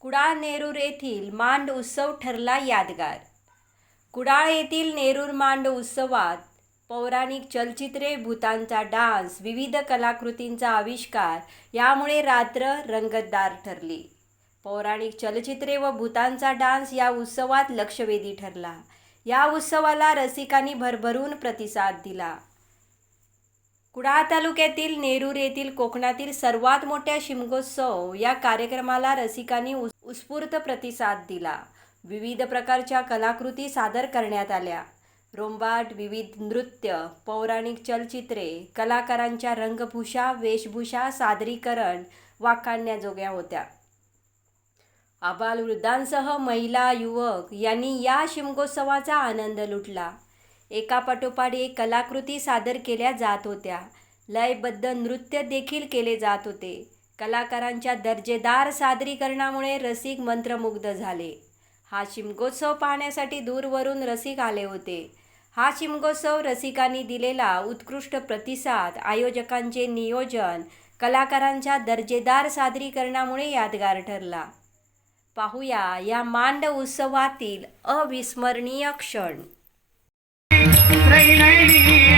कुडाळ नेरूर येथील मांड उत्सव ठरला यादगार. कुडाळ येथील नेरूर मांड उत्सवात पौराणिक चलचित्रे भूतांचा डान्स विविध कलाकृतींचा आविष्कार यामुळे रात्र रंगतदार ठरली. पौराणिक चलचित्रे व भूतांचा डान्स या उत्सवात लक्षवेधी ठरला. या उत्सवाला रसिकांनी भरभरून प्रतिसाद दिला. कुडाळ तालुक्यातील नेरूर येथील कोकणातील सर्वात मोठ्या शिमगोत्सव या कार्यक्रमाला रसिकांनी उत्स्फूर्त प्रतिसाद दिला. विविध प्रकारच्या कलाकृती सादर करण्यात आल्या. रोंबाट विविध नृत्य पौराणिक चलचित्रे कलाकारांच्या रंगभूषा वेशभूषा सादरीकरण वाखाणण्याजोग्या होत्या. आबालवृद्धांसह महिला युवक यांनी या शिमगोत्सवाचा आनंद लुटला. एकापाठोपाठ एक कलाकृती सादर केल्या जात होत्या. लयबद्ध नृत्य देखील केले जात होते. कलाकारांच्या दर्जेदार सादरीकरणामुळे रसिक मंत्रमुग्ध झाले. हा शिमगोत्सव पाहण्यासाठी दूरवरून रसिक आले होते. हा शिमगोत्सव रसिकांनी दिलेला उत्कृष्ट प्रतिसाद आयोजकांचे नियोजन कलाकारांच्या दर्जेदार सादरीकरणामुळे यादगार ठरला. पाहूया या मांड उत्सवातील अविस्मरणीय क्षण. அன்றை நழிய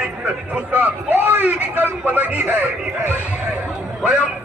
के व्यतिरिक्त कोई विकल्प नहीं है। स्वयं